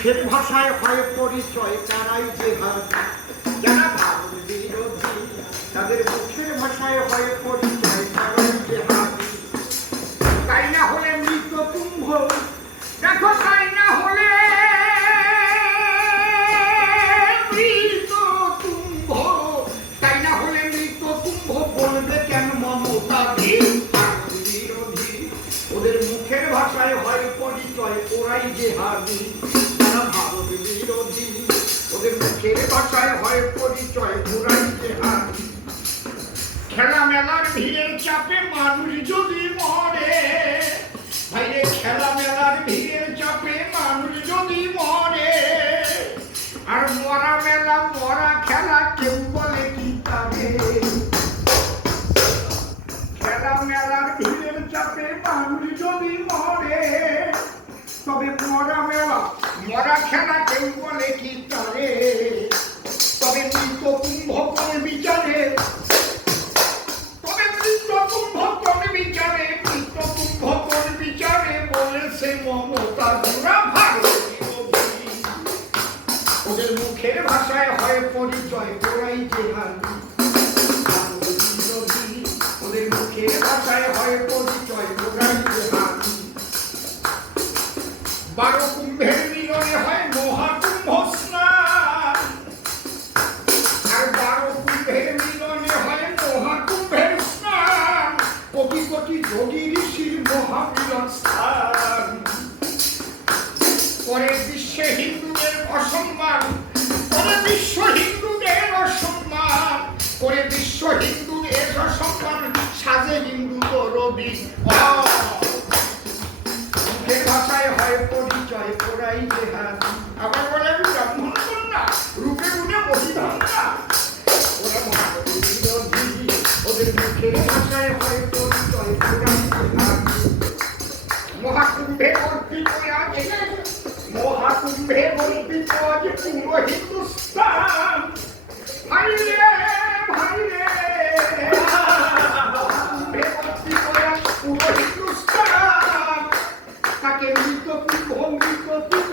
মুখের ভাষায় হয় পরিচয়, তারাই যে ভাষা যারা ভারত বিরোধী, তাদের মুখের ভাষায় হয় পরিচয়। হাবি তারা ভারত বিরোধী। ওদের হয় পরিচয় ওরাই যে খেলা মেলার ভিড়ের চাপে মানুষ যদি মরে মরা মেলা, মরা খেলা কেউ বলে কি তবে তবে মৃত কুম্ভ কোন বিচারে। তবে মৃত কুম্ভ কোন বিচারে, মৃত কুম্ভ কোন বিচারে বলেছে মমতা বিরোধী। ওদের মুখের ভাষায় হয় পরিচয় ওরাই যে হাবি বারো কুম্ভের মিলনে হয় মহাকুম্ভ স্নান আর বারো কুম্ভের মিলনে হয় মহাকুম্ভের স্নান কোটি কোটি যোগী ঋষির মহামিলন স্থান পরে বিশ্বে হিন্দুদের অসম্মান পরে বিশ্ব হিন্দুদের অসম্মান করে বিশ্ব হিন্দুদের অসম্মান, সাজে হিন্দু রবি। হয় পরিচয় ওরাই যে হাত। আবার বলে ব্রাহ্মণ কন্যা, রূপে গুণে বহিধান ওরা মহানবী ওদের মুখের ভাষায় হয় পরিচয় ওরাই যে হাত। মহাকুম্ভে অর্পিত আজ, মহাকুম্ভে অর্পিত আজ পুরো হিন্দুস্তান। ভাই রে ভাই রে, মহাকুম্ভে অর্পিত পুরো হিন্দুস্তান। তাকে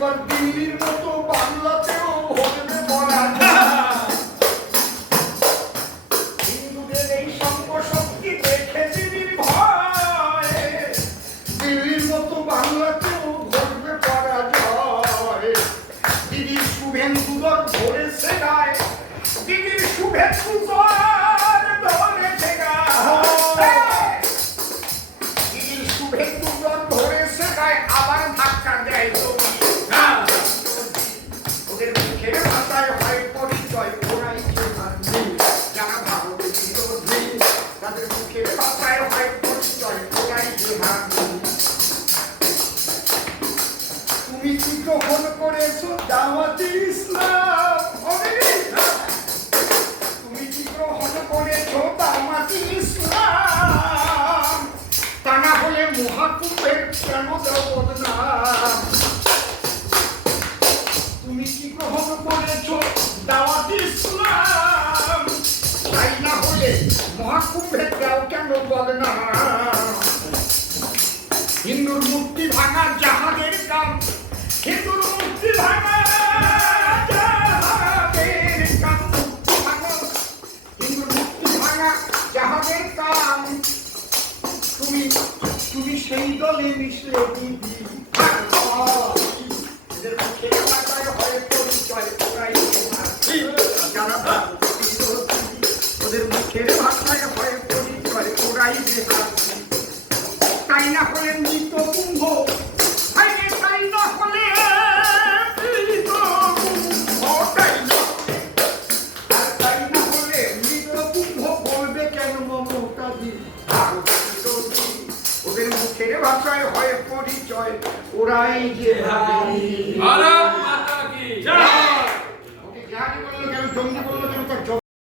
এবার দিল্লির মতো বাংলাতেও ভোটে বলা হিন্দুদের এই সংঘ শক্তি দেখে নীতির ভয়। দিল্লির মতো বাংলাতেও পড়া দিদির শুভেন্দুদর ধরেছে গায়ে দিদির শুভেন্দুদর ধরেছে তুমি কি গ্রহণ করেছ দাওয়াতি তা না হলে মহাকুম্ভের কেন দাও বদনাম তুমি কি গ্রহণ করেছ দাওয়াতি ইসলাম? তাই না হলে মহাকুম্ভের দাও কেন জাহাজের কাম, হিন্দুর মূর্তি ভাঙা জাহাজের কাম। হিন্দুর মূর্তি ভাঙা তুমি তুমি সেই দলে মিশলে দিদি সে ভাষায় ভয়ে পরিচয় ওরাই বেহাসি তাই না হলেন নিত কুম্ভ? হলে ওদের মুখের ভাষায় হয় পরিচয় ওরাই যে ভারত মাতা কি? জয় ওকে জানি বলল কেন জঙ্গি বলল